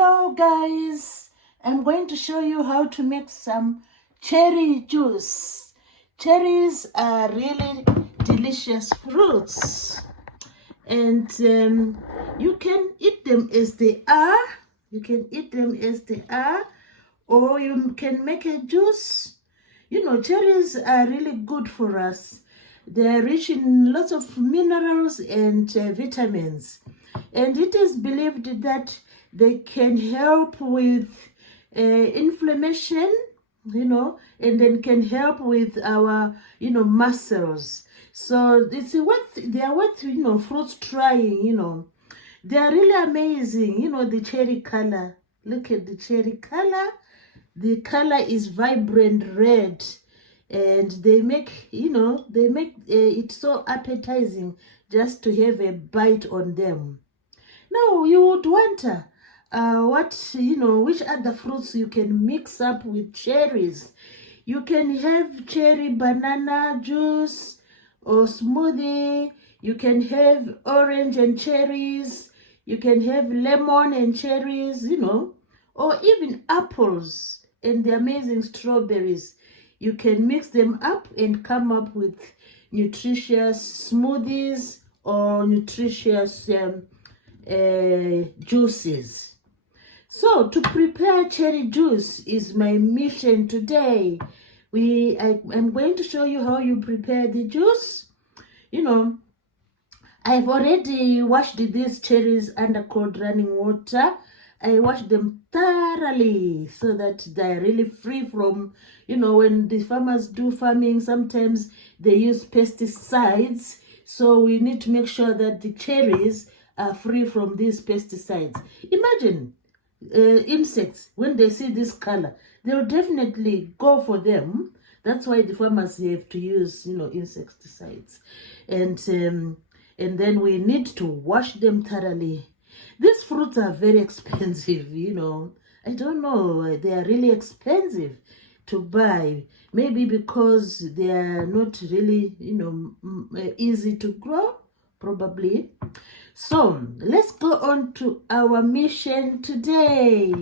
Hello guys, I'm going to show you how to make some cherry juice. Cherries are really delicious fruits, and you can eat them as they are. Or you can make a juice. You know, cherries are really good for us. They are rich in lots of minerals and vitamins. And it is believed that they can help with inflammation, and then can help with our, muscles. So they are worth, fruits trying. They are really amazing. The cherry color. Look at the cherry color. The color is vibrant red, and they make it so appetizing just to have a bite on them. Now you would wonder which other fruits you can mix up with cherries. You can have cherry banana juice or smoothie. You can have orange and cherries. You can have lemon and cherries, or even apples and the amazing strawberries. You can mix them up and come up with nutritious smoothies or nutritious juices. So to prepare cherry juice is my mission today. I'm going to show you how you prepare the juice. I've already washed these cherries under cold running water. I washed them thoroughly so that they're really free from, when the farmers do farming, sometimes they use pesticides. So we need to make sure that the cherries are free from these pesticides. Imagine insects, when they see this color, they'll definitely go for them. That's why the farmers have to use, insecticides. And then we need to wash them thoroughly. These fruits are very expensive, I don't know, they are really expensive to buy. Maybe because they are not really, easy to grow, probably. So let's go on to our mission today,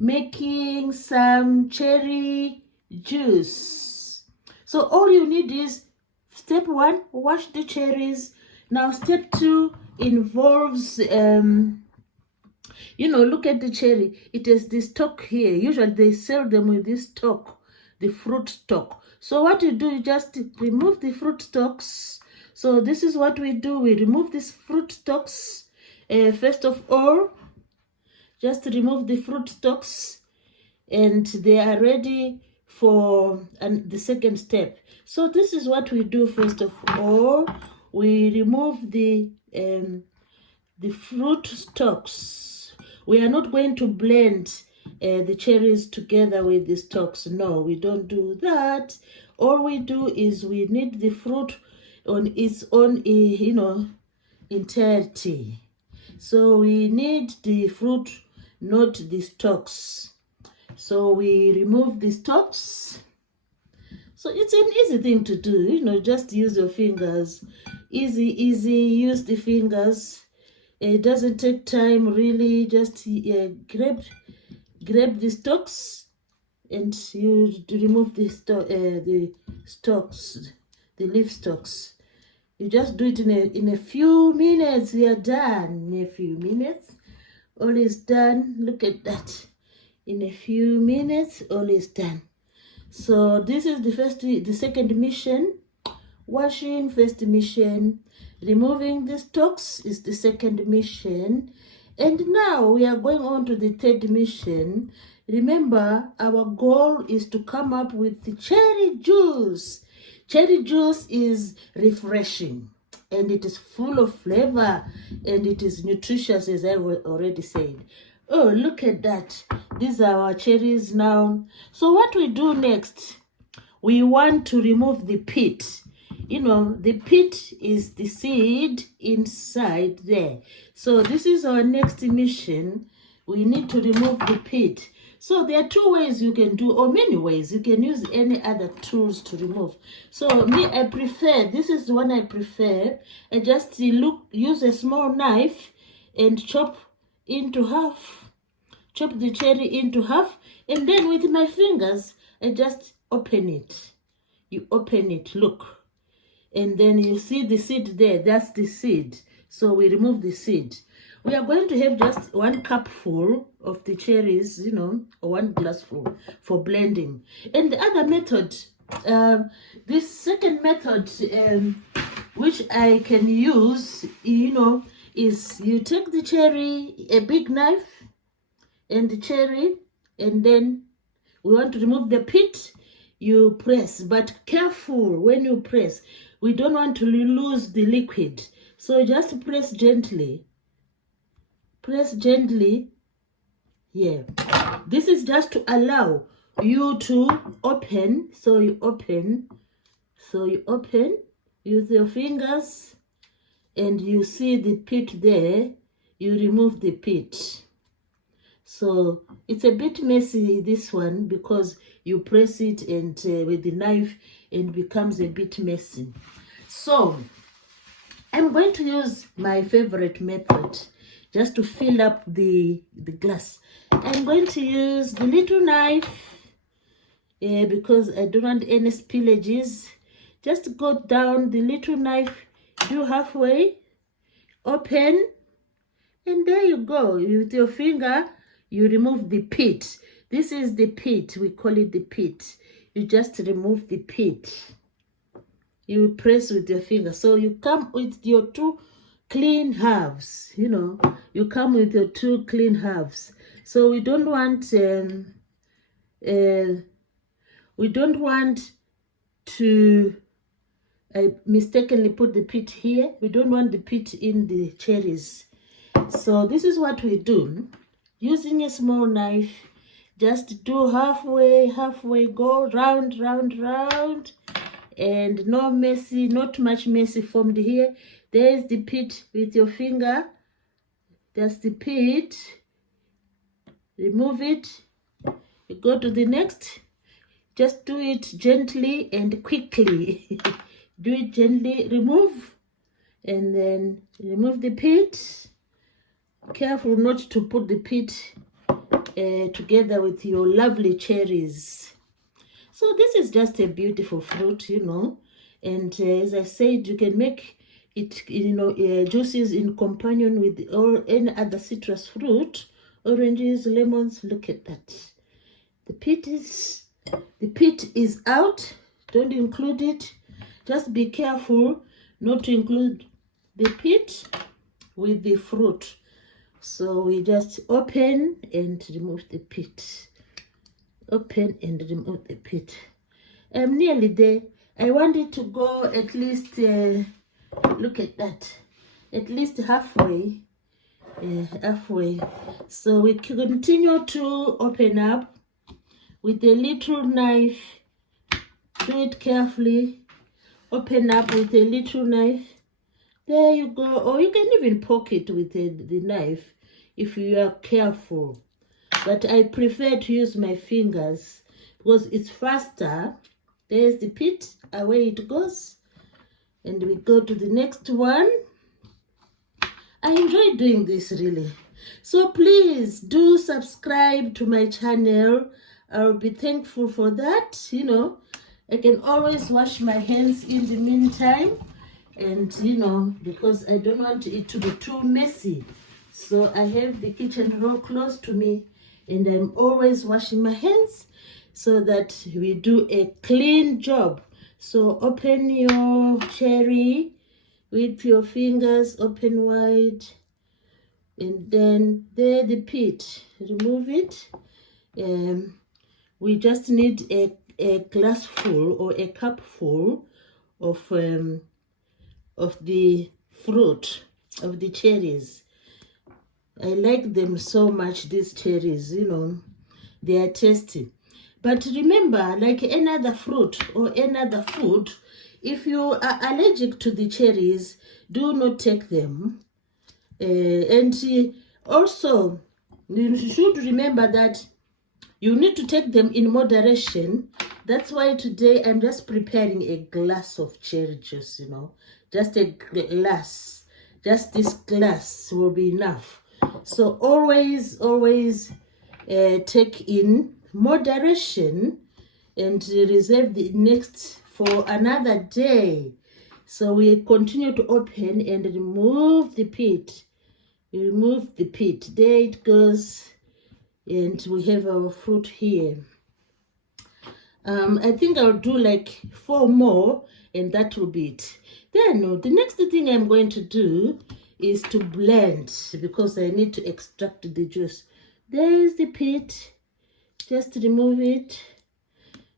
making some cherry juice. So all you need is step 1, wash the cherries. Now step 2 involves look at the cherry. It has this stalk here. Usually they sell them with this stalk, the fruit stalk. So what you do, you just remove the fruit stalks. So this is what we do. We remove these fruit stalks. First of all, just remove the fruit stalks, and they are ready for the second step. So this is what we do. First of all, we remove the fruit stalks. We are not going to blend the cherries together with the stalks. No, we don't do that. All we do is we need the fruit on its own, entirety. So we need the fruit, not the stalks. So we remove the stalks. So it's an easy thing to do, just use your fingers. Easy, use the fingers. It doesn't take time really. Just grab the stalks, and you remove the stalks, the leaf stalks. You just do it in a few minutes. We are done in a few minutes. All is done. Look at that. In a few minutes, all is done. So this is the second mission. Washing, first mission. Removing the stalks is the second mission. And now we are going on to the third mission. Remember, our goal is to come up with the cherry juice. Cherry juice is refreshing, and it is full of flavor, and it is nutritious, as I already said. Oh, look at that. These are our cherries now. So what we do next, we want to remove the pit. The pit is the seed inside there. So this is our next mission. We need to remove the pit. So there are 2 ways you can do, or many ways. You can use any other tools to remove. So I prefer, this is the one I prefer. I just use a small knife and chop into half chop the cherry into half, and then with my fingers, I just open it. You open it, look. And then you see the seed there, that's the seed. So we remove the seed. We are going to have just 1 cupful of the cherries, you know, or 1 glassful for blending. And the other method, this second method, which I can use, you know, is you take the cherry, a big knife, and the cherry, and then we want to remove the pit. You press, but careful when you press. We don't want to lose the liquid, so just press gently. Press gently here. This is just to allow you to open. So you open, use your fingers, and you see the pit there. You remove the pit. So it's a bit messy, this one, because you press it and with the knife, and becomes a bit messy. So I'm going to use my favorite method just to fill up the glass. I'm going to use the little knife because I don't want any spillages. Just go down the little knife, do halfway, open, and there you go. With your finger, you remove the pit. This is the pit. We call it the pit. You just remove the pit. You press with your finger. So you come with your 2 clean halves. You know, you come with your 2 clean halves. So we don't want to mistakenly put the pit here. We don't want the pit in the cherries. So this is what we do. Using a small knife, just do halfway, go round, and no messy, not much messy formed here. There's the pit with your finger. That's the pit. Remove it. You go to the next. Just do it gently and quickly. Do it gently, remove, and then remove the pit. Careful not to put the pit together with your lovely cherries. So this is just a beautiful fruit, you know, and as I said, you can make it, you know, juices in companion with or any other citrus fruit, oranges, lemons. Look at that. The pit is out. Don't include it. Just be careful not to include the pit with the fruit. So we just open and remove the pit. Open and remove the pit. I'm nearly there. I want it to go at least, look at that, at least halfway. Halfway. So we continue to open up with a little knife. Do it carefully. Open up with a little knife. There you go. Or you can even poke it with the knife if you are careful. But I prefer to use my fingers because it's faster. There's the pit, away it goes. And we go to the next one. I enjoy doing this really. So please do subscribe to my channel. I'll be thankful for that. You know, I can always wash my hands in the meantime. And you know, because I don't want it to be too messy. So I have the kitchen drawer close to me, and I'm always washing my hands so that we do a clean job. So open your cherry with your fingers, open wide, and then there the pit. Remove it. We just need a glassful or a cupful of the fruit, of the cherries. I like them so much, these cherries, you know, they are tasty. But remember, like any other fruit or any other food, if you are allergic to the cherries, do not take them. And also, you should remember that you need to take them in moderation. That's why today I'm just preparing a glass of cherry juice, you know, just a glass. Just this glass will be enough. So always take in moderation and reserve the next for another day. So we continue to open and remove the pit. Remove the pit. There it goes. And we have our fruit here. I think I'll do like 4 more and that will be it. Then the next thing I'm going to do is to blend because I need to extract the juice. There is the pit. Just remove it.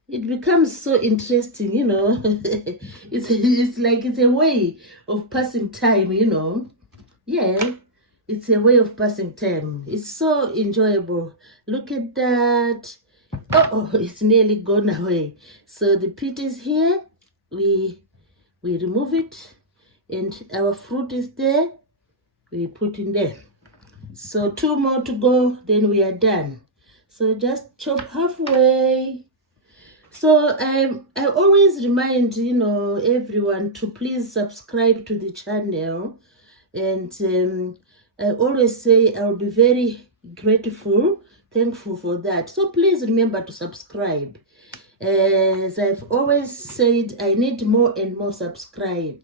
It becomes so interesting, you know. it's like it's a way of passing time, you know. Yeah, it's a way of passing time. It's so enjoyable. Look at that. Oh, it's nearly gone away. So the pit is here. We remove it, and our fruit is there. We put in there. So 2 more to go, then we are done. So just chop halfway. So I always remind, you know, everyone to please subscribe to the channel. And I always say I'll be very grateful, thankful for that. So please remember to subscribe. As I've always said, I need more and more subscribers.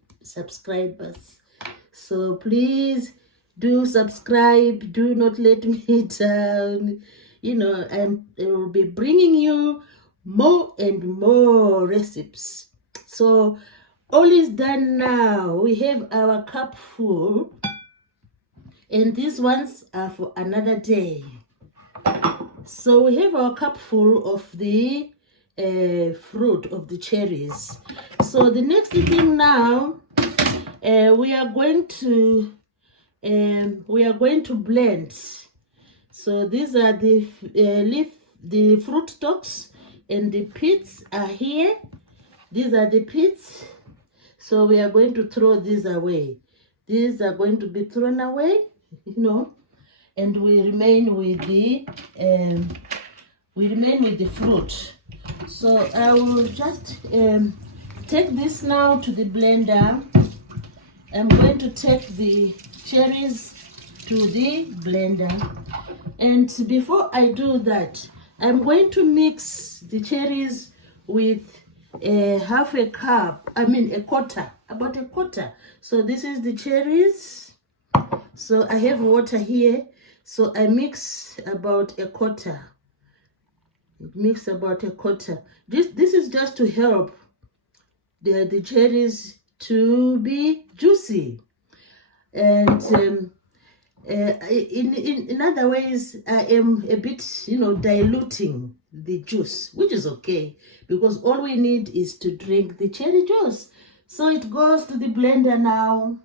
So please do subscribe. Do not let me down. You know, I will be bringing you more and more recipes. So all is done now. We have our cup full, and these ones are for another day. So we have our cup full of the fruit of the cherries. So the next thing now, we are going to blend. So these are the the fruit stalks, and the pits are here. These are the pits. So we are going to throw these away. These are going to be thrown away, you know, and we remain with the fruit. So I will just take this now to the blender. I'm going to take the cherries to the blender, and before I do that, I'm going to mix the cherries with half a cup, a quarter, about a quarter. So this is the cherries. So I have water here, so I mix about a quarter. Mix about a quarter. This is just to help the cherries to be juicy. And in other ways, I am a bit, you know, diluting the juice, which is okay because all we need is to drink the cherry juice. So it goes to the blender now.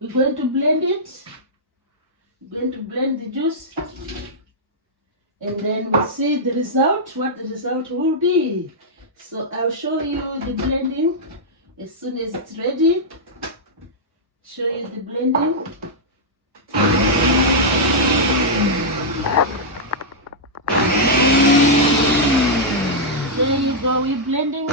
We're going to blend it. We're going to blend the juice, and then we'll see the result, what the result will be. So I'll show you the blending as soon as it's ready. Show you the blending. There you go, we're blending.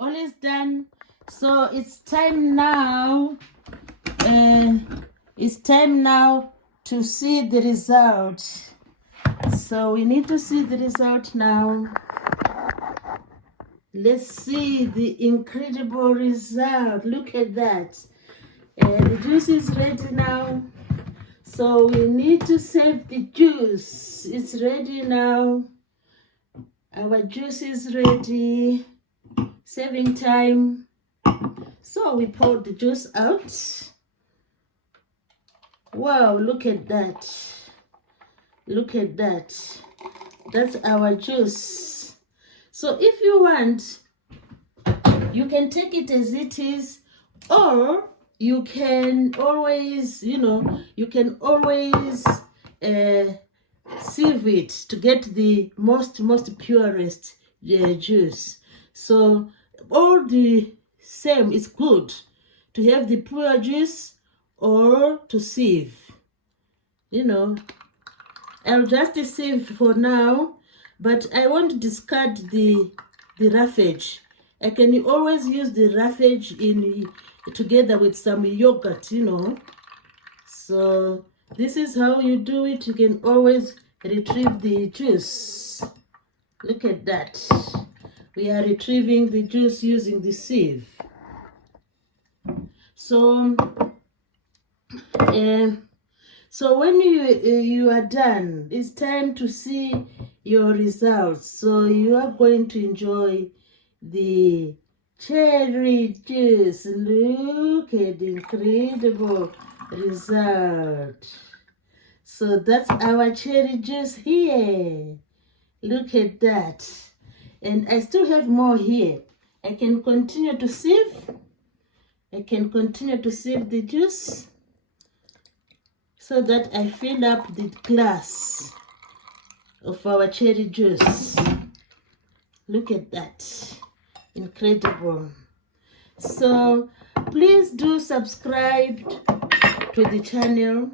All is done. So it's time now. It's time now to see the result. So we need to see the result now. Let's see the incredible result. Look at that. The juice is ready now. So we need to save the juice. It's ready now. Our juice is ready. Saving time. So we poured the juice out. Wow, look at that. Look at that. That's our juice. So if you want, you can take it as it is, or you can always, you can always sieve it to get the most purest juice. So all the same, is good to have the pure juice or to sieve. I'll just sieve for now, but I won't discard the roughage. I can always use the roughage together with some yogurt, So this is how you do it. You can always retrieve the juice. Look at that. We are retrieving the juice using the sieve. So so when you are done, it's time to see your results. So you are going to enjoy the cherry juice. Look at the incredible result. So that's our cherry juice here. Look at that. And I still have more here. I can continue to sieve. I can continue to sieve the juice so that I fill up the glass of our cherry juice. Look at that. Incredible. So please do subscribe to the channel.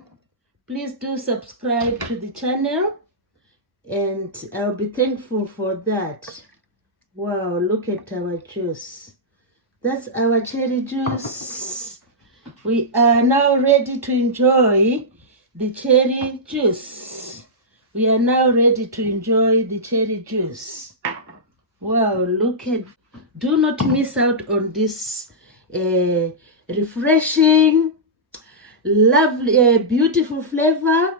Please do subscribe to the channel, and I'll be thankful for that. Wow, look at our juice. That's our cherry juice. We are now ready to enjoy the cherry juice. We are now ready to enjoy the cherry juice. Wow, look at, do not miss out on this refreshing, lovely, beautiful flavor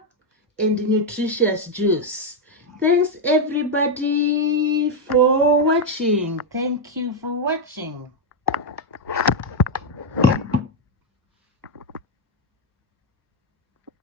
and nutritious juice. Thanks everybody for watching. Thank you for watching.